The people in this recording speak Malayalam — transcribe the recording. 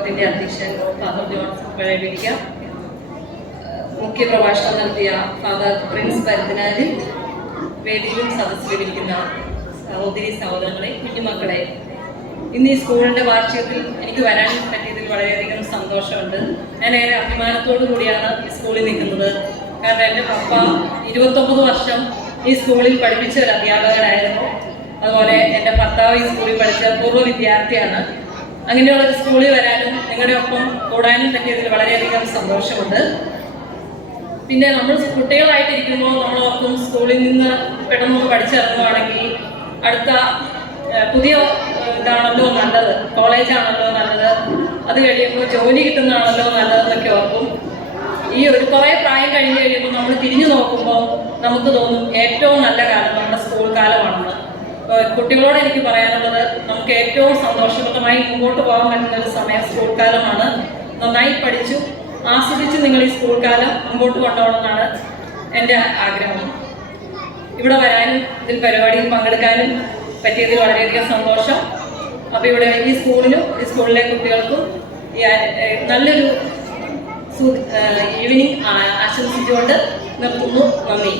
യോഗത്തിന്റെ അധ്യക്ഷൻ ഫാദർ ജോൺസൺ പഴയവിളിക്ക, മുഖ്യ പ്രഭാഷണം നടത്തിയ ഫാദർ പ്രിൻസ് പരുത്തനാരി, വേദിയിലും സദസ്സിലിരിക്കുന്ന സഹോദരി സഹോദരങ്ങളെ, കുഞ്ഞുമക്കളെ, ഇന്ന് ഈ സ്കൂളിന്റെ വാർഷികത്തിൽ എനിക്ക് വരാൻ പറ്റിയതിൽ വളരെയധികം സന്തോഷമുണ്ട്. ഞാൻ ഏറെ അഭിമാനത്തോടു കൂടിയാണ് ഈ സ്കൂളിൽ നിൽക്കുന്നത്. കാരണം എൻ്റെ പപ്പ 29 വർഷം ഈ സ്കൂളിൽ പഠിപ്പിച്ച ഒരു അധ്യാപകനായിരുന്നു. അതുപോലെ എൻ്റെ ഭർത്താവ് ഈ സ്കൂളിൽ പഠിച്ച പൂർവ്വ വിദ്യാർത്ഥിയാണ്. അങ്ങനെയുള്ളൊരു സ്കൂളിൽ വരാനും നിങ്ങളുടെ ഒപ്പം കൂടാനും പറ്റിയതിൽ വളരെയധികം സന്തോഷമുണ്ട്. പിന്നെ നമ്മൾ കുട്ടികളായിട്ടിരിക്കുമ്പോൾ നമ്മൾ ഓർക്കും സ്കൂളിൽ നിന്ന് പെട്ടെന്ന് പഠിച്ചിറങ്ങുവാണെങ്കിൽ അടുത്ത പുതിയ ഇതാണല്ലോ നല്ലത്, കോളേജാണല്ലോ നല്ലത്, അത് കഴിയുമ്പോൾ ജോലി കിട്ടുന്നതാണല്ലോ നല്ലതെന്നൊക്കെ ഓർക്കും. ഈ ഒരു കുറേ പ്രായം കഴിഞ്ഞ് കഴിയുമ്പോൾ നമ്മൾ തിരിഞ്ഞു നോക്കുമ്പോൾ നമുക്ക് തോന്നും ഏറ്റവും നല്ല കാലം നമ്മുടെ സ്കൂൾ കാലമാണെന്ന്. കുട്ടികളോട് എനിക്ക് പറയാനുള്ളത്, നമുക്ക് ഏറ്റവും സന്തോഷപ്രദമായി മുമ്പോട്ട് പോകാൻ പറ്റുന്ന ഒരു സമയം സ്കൂൾ കാലമാണ്. നന്നായി പഠിച്ചു ആസ്വദിച്ച് നിങ്ങൾ ഈ സ്കൂൾ കാലം മുമ്പോട്ട് കൊണ്ടുപോകണമെന്നാണ് എൻ്റെ ആഗ്രഹം. ഇവിടെ വരാനും ഇതിൽ പരിപാടിയിൽ പങ്കെടുക്കാനും പറ്റിയതിൽ വളരെയധികം സന്തോഷം. അപ്പോൾ ഇവിടെ ഈ സ്കൂളിനും ഈ സ്കൂളിലെ കുട്ടികൾക്കും നല്ലൊരു ഈവനിങ് ആശംസിച്ചുകൊണ്ട് നിർത്തുന്നു. നന്ദി.